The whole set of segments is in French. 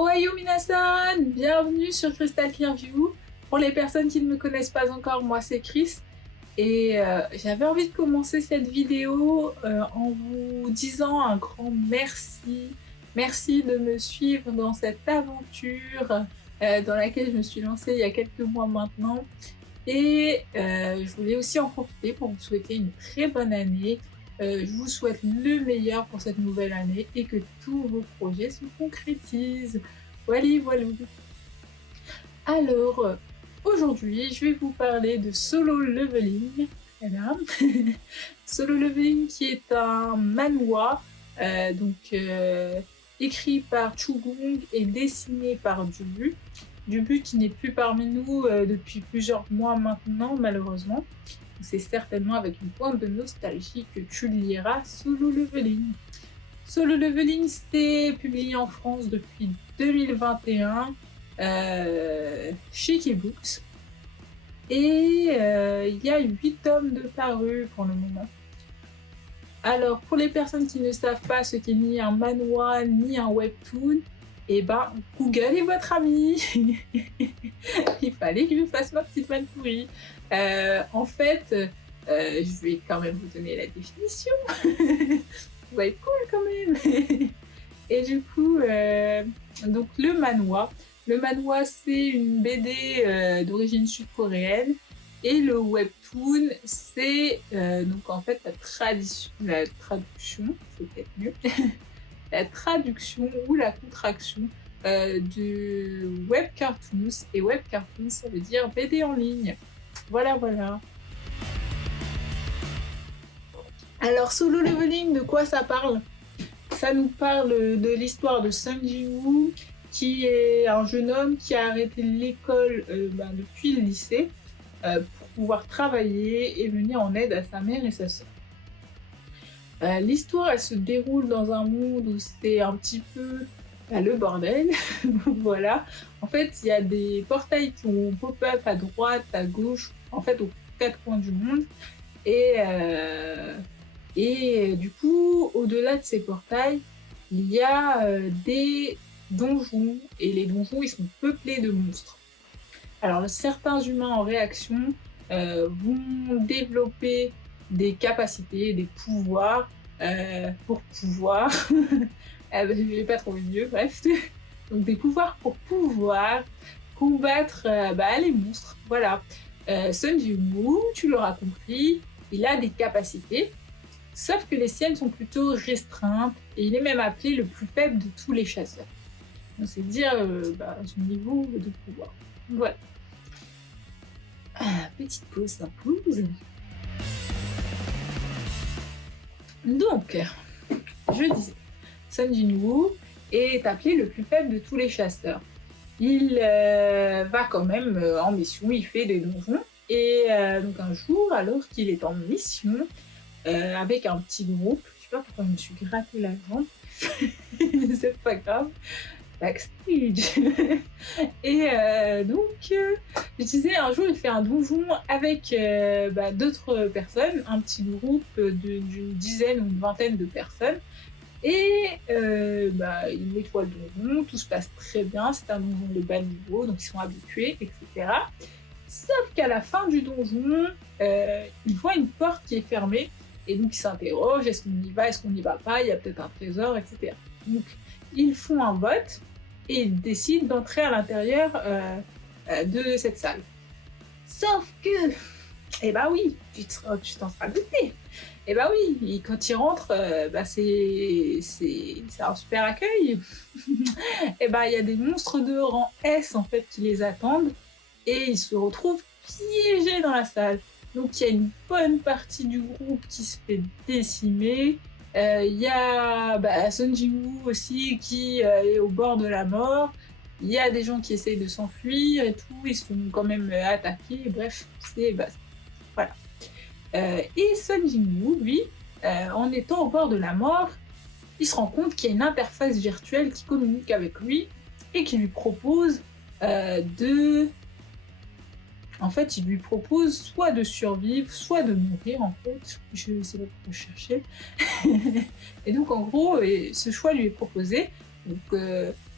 Ohayo minasan, bienvenue sur Crystal Clearview. Pour les personnes qui ne me connaissent pas encore, moi c'est Chris et j'avais envie de commencer cette vidéo en vous disant un grand merci. Merci de me suivre dans cette aventure dans laquelle je me suis lancée il y a quelques mois maintenant. Et je voulais aussi en profiter pour vous souhaiter une très bonne année. Je vous souhaite le meilleur pour cette nouvelle année et que tous vos projets se concrétisent. Voilà. Alors, aujourd'hui, je vais vous parler de Solo Leveling. Voilà. Solo Leveling qui est un manhwa, écrit par Chugong et dessiné par Dubu. Dubu qui n'est plus parmi nous depuis plusieurs mois maintenant, malheureusement. C'est certainement avec une pointe de nostalgie que tu liras Solo Leveling. Solo Leveling, c'est publié en France depuis 2021 chez Kebooks. Et il y a 8 tomes de parus pour le moment. Alors, pour les personnes qui ne savent pas ce qu'est ni un manhwa ni un webtoon, eh ben, Google est votre ami. Il fallait que je fasse ma petite vanne pourrie. En fait, je vais quand même vous donner la définition. Ça va être cool quand même. Et du coup, donc le manhwa. Le manhwa, c'est une BD d'origine sud-coréenne. Et le webtoon, c'est donc en fait la traduction, c'est peut-être mieux. La traduction ou la contraction du web cartoons. Et web cartoons, ça veut dire BD en ligne. Voilà. Alors, Solo Leveling, de quoi ça parle? Ça nous parle de l'histoire de Sung Jin-woo, qui est un jeune homme qui a arrêté l'école depuis le lycée pour pouvoir travailler et venir en aide à sa mère et sa sœur. L'histoire, elle se déroule dans un monde où c'est un petit peu le bordel. Voilà. En fait, il y a des portails qui ont pop-up à droite, à gauche, en fait, aux 4 coins du monde. Et du coup, au-delà de ces portails, il y a des donjons. Et les donjons, ils sont peuplés de monstres. Alors, certains humains en réaction vont développer des capacités, des pouvoirs pour pouvoir... je vais pas trouver mieux, bref. Donc des pouvoirs pour pouvoir combattre les monstres. Voilà. Sung Jin-woo, tu l'auras compris, il a des capacités, sauf que les siennes sont plutôt restreintes et il est même appelé le plus faible de tous les chasseurs. Donc c'est dire son niveau de pouvoir. Voilà. Petite pause s'impose. Donc, je disais, Sung Jin-woo est appelé le plus faible de tous les chasseurs. Il va quand même en mission, il fait des donjons. Et donc un jour, alors qu'il est en mission, avec un petit groupe, je sais pas pourquoi je me suis gratté la jambe, c'est pas grave, backstage. Et je disais, un jour, il fait un donjon avec d'autres personnes, un petit groupe d'une dizaine ou une vingtaine de personnes. Et il nettoie le donjon, tout se passe très bien, c'est un donjon de bas niveau, donc ils sont habitués, etc. Sauf qu'à la fin du donjon, il voit une porte qui est fermée, et donc ils s'interrogent, est-ce qu'on y va, est-ce qu'on n'y va pas, il y a peut-être un trésor, etc. Donc ils font un vote, et ils décident d'entrer à l'intérieur de cette salle. Sauf que, oui, tu t'en seras douté. Oui, quand ils rentrent, c'est un super accueil. Il y a des monstres de rang S en fait qui les attendent et ils se retrouvent piégés dans la salle. Donc il y a une bonne partie du groupe qui se fait décimer. Il y a Sung Jin-woo aussi qui est au bord de la mort. Il y a des gens qui essayent de s'enfuir et tout, ils se font quand même attaquer. Bref, voilà. Et Sung Jin-woo, lui, en étant au bord de la mort, il se rend compte qu'il y a une interface virtuelle qui communique avec lui et qui lui propose En fait, il lui propose soit de survivre, soit de mourir, en fait. Je sais pas pourquoi je cherchais. Et donc, en gros, ce choix lui est proposé. Donc,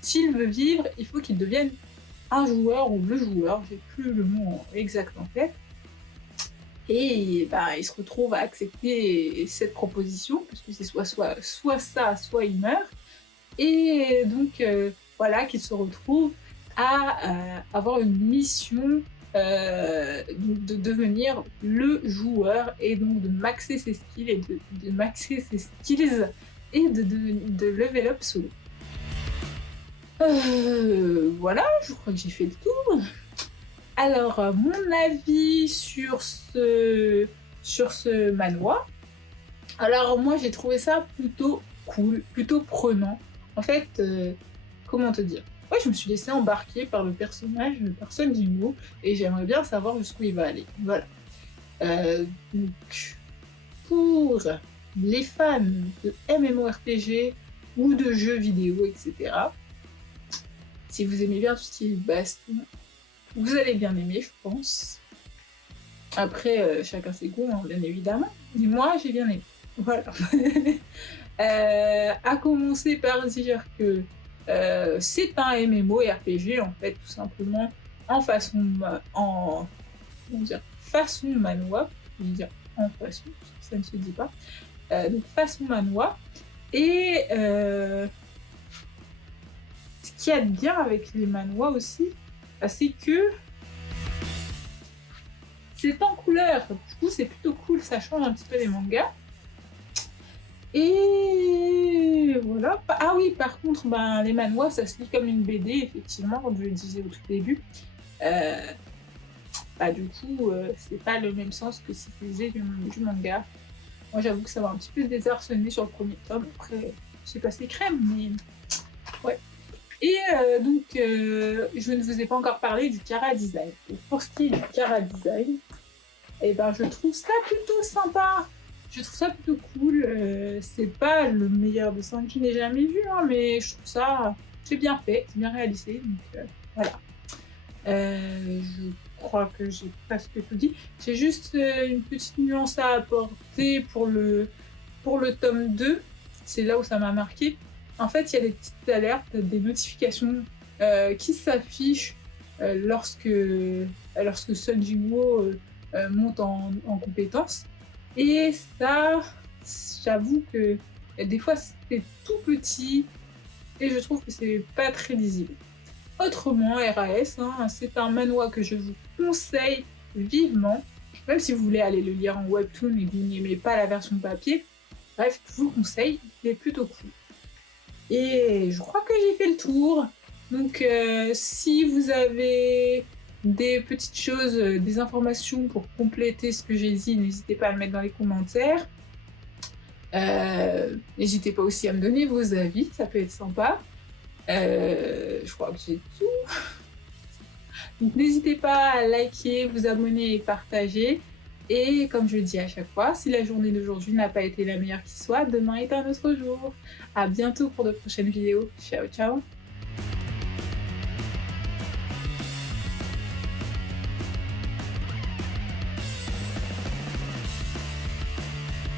s'il veut vivre, il faut qu'il devienne un joueur ou le joueur, j'ai plus le mot exact en tête. Et bah, il se retrouve à accepter cette proposition, parce que c'est soit ça, soit il meurt. Et donc, voilà, qu'il se retrouve à avoir une mission de devenir le joueur et donc de maxer ses skills et de maxer ses skills et de level up solo. Voilà, je crois que j'ai fait le tour. Alors, mon avis sur ce manhwa. Alors, moi, j'ai trouvé ça plutôt cool, plutôt prenant. En fait, comment te dire? Moi, je me suis laissée embarquer par le personnage de Son Jinwoo et j'aimerais bien savoir jusqu'où il va aller. Voilà. Donc, pour les fans de MMORPG ou de jeux vidéo, etc., si vous aimez bien tout style baston, vous allez bien aimer, je pense. Après, chacun ses goûts, hein, bien évidemment. Mais moi, j'ai bien aimé. Voilà. À commencer par dire que c'est un MMORPG, en fait, tout simplement, façon manhwa. Je veux dire en façon, parce que ça ne se dit pas. Donc, façon manhwa. Et ce qu'il y a de bien avec les manhwas aussi, c'est que c'est en couleur. Du coup, c'est plutôt cool, ça change un petit peu des mangas. Et voilà. Ah oui, par contre, ben, les manhwas, ça se lit comme une BD, effectivement, comme je le disais au tout début. Du coup, c'est pas le même sens que si tu faisais du manga. Moi, j'avoue que ça m'a un petit peu désarçonné sur le premier tome. Après, c'est passé crème, mais ouais. Et donc, je ne vous ai pas encore parlé du chara design. Et pour ce qui est du chara design, eh ben, je trouve ça plutôt sympa. Je trouve ça plutôt cool. C'est pas le meilleur dessin que je n'ai jamais vu, hein, mais je trouve ça c'est bien fait, c'est bien réalisé. Donc voilà. Je crois que j'ai presque tout dit. J'ai juste une petite nuance à apporter pour le tome 2. C'est là où ça m'a marqué. En fait, il y a des petites alertes, des notifications qui s'affichent lorsque Son Jinwoo monte en compétence. Et ça, j'avoue que des fois c'est tout petit et je trouve que c'est pas très lisible. Autrement, RAS, hein, c'est un manhwa que je vous conseille vivement, même si vous voulez aller le lire en webtoon et que vous n'aimez pas la version papier. Bref, je vous le conseille, il est plutôt cool. Et je crois que j'ai fait le tour. Donc, si vous avez des petites choses, des informations pour compléter ce que j'ai dit, n'hésitez pas à le mettre dans les commentaires. N'hésitez pas aussi à me donner vos avis, ça peut être sympa. Je crois que j'ai tout. Donc n'hésitez pas à liker, vous abonner et partager. Et comme je le dis à chaque fois, si la journée d'aujourd'hui n'a pas été la meilleure qui soit, demain est un autre jour. À bientôt pour de prochaines vidéos. Ciao ciao.